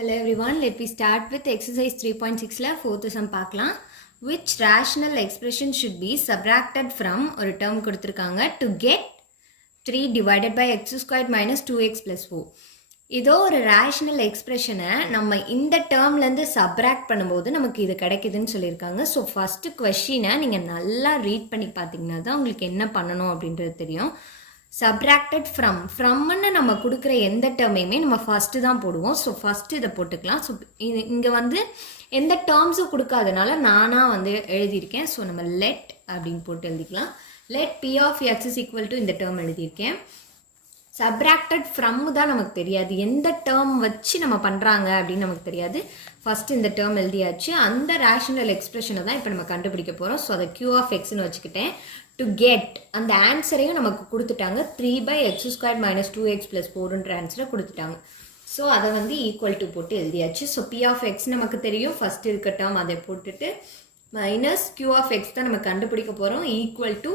Hello everyone, let me start with exercise 3.6 la fourth sum பார்க்கலாம். Which rational expression should be subtracted from ஒரு term கொடுத்திருக்காங்க to get 3 divided by x squared minus 2x plus 4. இதோ ஒரு rational expressionனை நம்ம இந்த termலேருந்து subtract பண்ணும்போது நமக்கு இது கிடைக்குதுன்னு சொல்லியிருக்காங்க. ஸோ ஃபஸ்ட்டு கொஷினை நீங்கள் நல்லா ரீட் பண்ணி பார்த்தீங்கன்னா தான் உங்களுக்கு என்ன பண்ணணும் அப்படின்றது தெரியும். சப்ராக்டட் ஃப்ரம்னு நம்ம கொடுக்குற எந்த டேர்மையுமே நம்ம ஃபஸ்ட்டு தான் போடுவோம். ஸோ ஃபஸ்ட்டு இதை போட்டுக்கலாம். ஸோ இது இங்கே வந்து எந்த டேர்ம்ஸும் கொடுக்காதனால நானாக வந்து எழுதியிருக்கேன். ஸோ நம்ம லெட் அப்படின்னு போட்டு எழுதிக்கலாம். Let p of x is equal to இந்த டேர்ம் எழுதியிருக்கேன். சப்ராக்டட் ஃப்ரம் தான் நமக்கு தெரியாது, எந்த டேர்ம் வச்சு நம்ம பண்ணுறாங்க அப்படின்னு நமக்கு தெரியாது. ஃபஸ்ட்டு இந்த டேர்ம் எழுதியாச்சு. அந்த ரேஷனல் எக்ஸ்பிரஷனை தான் இப்போ நம்ம கண்டுபிடிக்க போகிறோம். ஸோ அதை கியூ ஆஃப் எக்ஸ்னு வச்சுக்கிட்டேன். டு கெட் அந்த ஆன்சரையும் நமக்கு கொடுத்துட்டாங்க. 3/x square minus 2x plus 4ன்ற ஆன்சரை கொடுத்துட்டாங்க. ஸோ அதை வந்து ஈக்குவல் டு போட்டு எழுதியாச்சு. ஸோ பி ஆஃப் எக்ஸ் நமக்கு தெரியும், ஃபஸ்ட்டு இருக்க டேர்ம் அதை போட்டுட்டு மைனஸ் கியூ ஆஃப் எக்ஸ் தான் நம்ம கண்டுபிடிக்க போகிறோம். ஈக்குவல் டு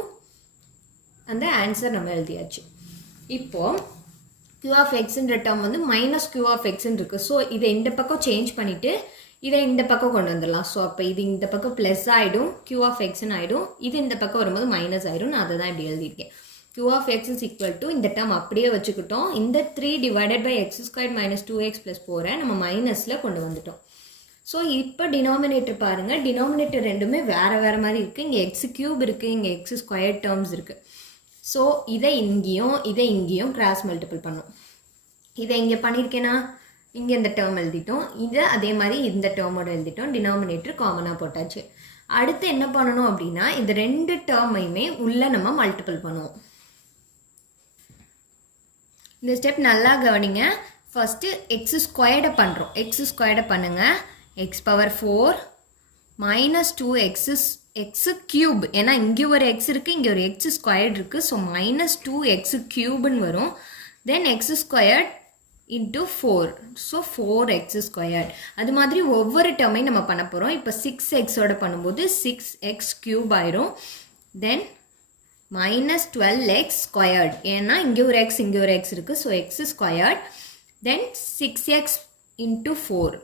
அந்த ஆன்சர் நம்ம எழுதியாச்சு. இப்போது q ஆஃப் எக்ஸுன்ற டேர்ம் வந்து மைனஸ் q ஆஃப் எக்ஸ்ன்னு இருக்குது. ஸோ இதை இந்த பக்கம் சேஞ்ச் பண்ணிவிட்டு இதை இந்த பக்கம் கொண்டு வந்துடலாம். ஸோ அப்போ இது இந்த பக்கம் ப்ளஸ் ஆகிடும், q ஆஃப் எக்ஸ்ன்னு ஆகிடும். இது இந்த பக்கம் வரும்போது மைனஸ் ஆகிடும். நான் அதை தான் இப்படி எழுதியிருக்கேன். q of x is equal to இந்த டேர்ம் அப்படியே வச்சுக்கிட்டோம். இந்த 3 divided by x square minus 2x plus 4 நம்ம மைனஸில் கொண்டு வந்துட்டோம். ஸோ இப்போ டினாமினேட்டர் பாருங்கள், டினாமினேட்டர் ரெண்டுமே வேறு வேறு மாதிரி இருக்குது. இங்கே எக்ஸ் க்யூப் இருக்குது, இங்கே எக்ஸ் ஸ்கொயர் டேர்ம்ஸ் இருக்குது. ஸோ இதை இங்கேயும் கிராஸ் மல்டிபிள் பண்ணோம். இதை இங்கே பண்ணியிருக்கேன்னா இங்கே இந்த டேர்ம் எழுதிட்டோம், இதை அதே மாதிரி இந்த டேர்மோட எழுதிட்டோம். டினாமினேட்டர் காமனாக போட்டாச்சு. அடுத்து என்ன பண்ணணும் அப்படின்னா இந்த ரெண்டு டேர்மையுமே உள்ளே நம்ம மல்டிபிள் பண்ணுவோம். இந்த ஸ்டெப் நல்லா கவனிங்க. ஃபஸ்ட்டு எக்ஸ் ஸ்கொயர்டை பண்ணுறோம். எக்ஸ் ஸ்கொயர்டை பண்ணுங்கள். X power 4 minus 2x x cube, ஏன்னா இங்கே ஒரு எக்ஸ் இருக்குது, இங்கே ஒரு எக்ஸ் ஸ்கொயர்டு இருக்குது. ஸோ மைனஸ் 2x க்யூப்னு வரும். Then x squared into 4, so 4x squared. அது மாதிரி ஒவ்வொரு டேர்மையும் நம்ம பண்ண போகிறோம். இப்போ 6xோட பண்ணும்போது 6x க்யூப் ஆயிரும். தென் மைனஸ் 12x ஸ்கொயர்ட், ஏன்னா இங்கே ஒரு எக்ஸ் இங்கே ஒரு எக்ஸ் இருக்குது. So x squared. Then 6x into 4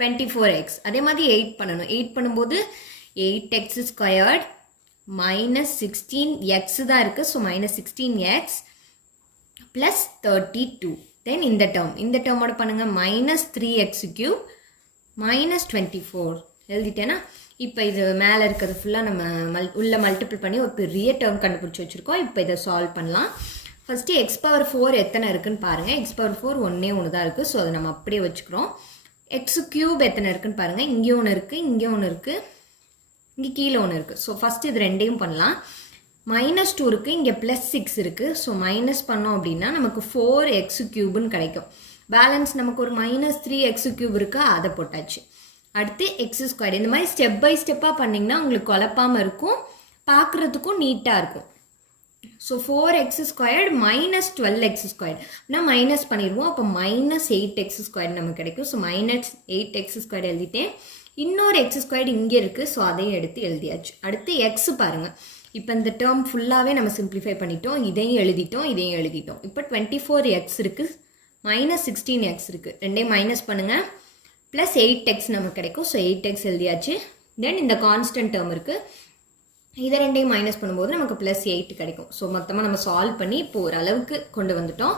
24x. அதே மாதிரி 8 பண்ணணும். 8 பண்ணும்போது 8x ஸ்கொயர்ட் மைனஸ் 16x தான் இருக்குது. So minus 16x plus 32. தென் இந்த டேர்மோட பண்ணுங்கள். மைனஸ் 3x க்யூப் மைனஸ் 24 எழுதிட்டேன்னா இப்போ இது மேலே இருக்கிறது ஃபுல்லாக நம்ம உள்ள மல்டிபிள் பண்ணி ஒரு பெரிய டேர்ம் கண்டுபிடிச்சி வச்சுருக்கோம். இப்போ இதை சால்வ் பண்ணலாம். ஃபஸ்ட்டு எக்ஸ் பவர் 4 எத்தனை இருக்குன்னு பாருங்கள். எக்ஸ் பவர் 4 ஒன்றே ஒன்று தான் இருக்குது. ஸோ அதை நம்ம அப்படியே வச்சுக்கிறோம். எக்ஸ் க்யூப் எத்தனை இருக்குன்னு பாருங்கள். இங்கே ஒன்று இருக்குது, இங்கே ஒன்று இருக்குது, இங்கே கீழே ஒன்று இருக்குது. ஸோ ஃபஸ்ட்டு இது ரெண்டையும் பண்ணலாம். மைனஸ் 2 இருக்குது, இங்கே ப்ளஸ் 6 இருக்குது. ஸோ மைனஸ் பண்ணோம் அப்படின்னா நமக்கு 4x க்யூப்னு கிடைக்கும். பேலன்ஸ் நமக்கு ஒரு மைனஸ் 3x க்யூப் இருக்குது, அதை போட்டாச்சு. அடுத்து எக்ஸ் ஸ்கொயர். இந்த மாதிரி ஸ்டெப் பை ஸ்டெப்பாக பண்ணிங்கன்னா உங்களுக்கு குழப்பாமல் இருக்கும், பார்க்குறதுக்கும் நீட்டாக இருக்கும். So 4x squared minus 12x squared நான் மைனஸ் பண்ணிடுவோம். அப்போ மைனஸ் 8x ஸ்கொயர்டு நமக்கு கிடைக்கும். ஸோ மைனஸ் 8x ஸ்கொயர்டு எழுதிட்டேன். இன்னொரு எக்ஸ் ஸ்கொயர்டு இங்கே இருக்குது. ஸோ அதையும் எடுத்து எழுதியாச்சு. அடுத்து எக்ஸ் பாருங்கள். இப்போ இந்த டேர்ம் ஃபுல்லாகவே நம்ம சிம்பிளிஃபை பண்ணிட்டோம். இதையும் எழுதிட்டோம். இப்போ 24x இருக்குது, மைனஸ் 16x இருக்குது. ரெண்டையும் மைனஸ் பண்ணுங்கள். ப்ளஸ் 8x நமக்கு கிடைக்கும். ஸோ 8x எழுதியாச்சு. தென் இந்த கான்ஸ்டன்ட் டேர்ம் இருக்குது, இதை ரெண்டையும் மைனஸ் பண்ணும்போது நமக்கு ப்ளஸ் 8 கிடைக்கும். ஸோ மொத்தமாக நம்ம சால்வ் பண்ணி இப்போ ஓரளவுக்கு கொண்டு வந்துட்டோம்.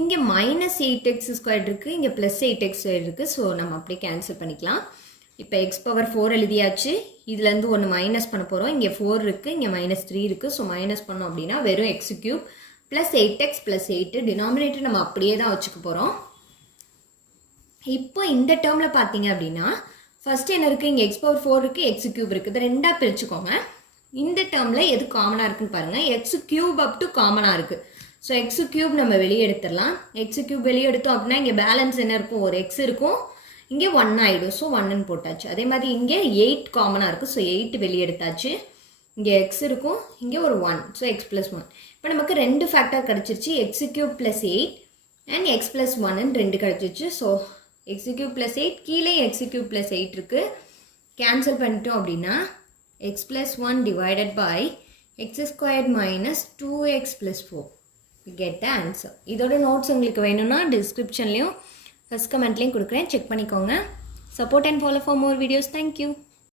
இங்கே மைனஸ் 8x ஸ்கொயர் இருக்குது, இங்கே ப்ளஸ் 8x ஸ்கொயர் இருக்குது. ஸோ நம்ம அப்படியே கேன்சல் பண்ணிக்கலாம். இப்போ எக்ஸ் பவர் 4 எழுதியாச்சு. இதுலேருந்து ஒன்று மைனஸ் பண்ண போகிறோம். இங்கே 4 இருக்குது, இங்கே மைனஸ் 3 இருக்குது. ஸோ மைனஸ் பண்ணோம் அப்படின்னா வெறும் X cube plus 8x plus 8. Denominator நம்ம அப்படியே தான் வச்சுக்க போகிறோம். இப்போ இந்த டேர்மில் பார்த்தீங்க அப்படின்னா ஃபஸ்ட்டு என்ன இருக்குது, இங்கே எக்ஸ் பவர் 4 இருக்குது, எக்ஸ் க்யூப் இருக்குது. இதை ரெண்டாக பிரிச்சுக்கோங்க. இந்த டேர்மில் எது காமனாக இருக்குன்னு பாருங்கள். எக்ஸ் க்யூப் அப் டு காமனாக இருக்குது. ஸோ எக்ஸ் க்யூப் நம்ம வெளியே எடுத்துடலாம். எக்ஸ் க்யூப் வெளியே எடுத்தோம் அப்படின்னா இங்கே பேலன்ஸ் என்ன இருக்கும், ஒரு எக்ஸ் இருக்கும், இங்கே 1 ஆகிடும். ஸோ 1ன்னு போட்டாச்சு. அதே மாதிரி இங்கே 8 காமனாக இருக்குது. ஸோ 8 வெளியே எடுத்தாச்சு. இங்கே எக்ஸ் இருக்கும், இங்கே ஒரு 1. So x plus 1. இப்போ நமக்கு 2 ஃபேக்டர் கிடச்சிருச்சு. X cube plus 8 and x plus 1ன்னு 2 கிடச்சிருச்சு. ஸோ எக்ஸ் க்யூப் ப்ளஸ் 8 கீழே எக்ஸ் க்யூப் ப்ளஸ் 8 இருக்குது. கேன்சல் பண்ணிட்டோம் அப்படின்னா x plus 1 divided by x squared minus 2x plus 4. We get the answer. இதோட நோட்ஸ் உங்களுக்கு வேணும்னா டிஸ்கிரிப்ஷன்லையும் ஃபஸ்ட் கமெண்ட்லேயும் கொடுக்குறேன், செக் பண்ணிக்கோங்க. Support and follow for more videos. Thank you.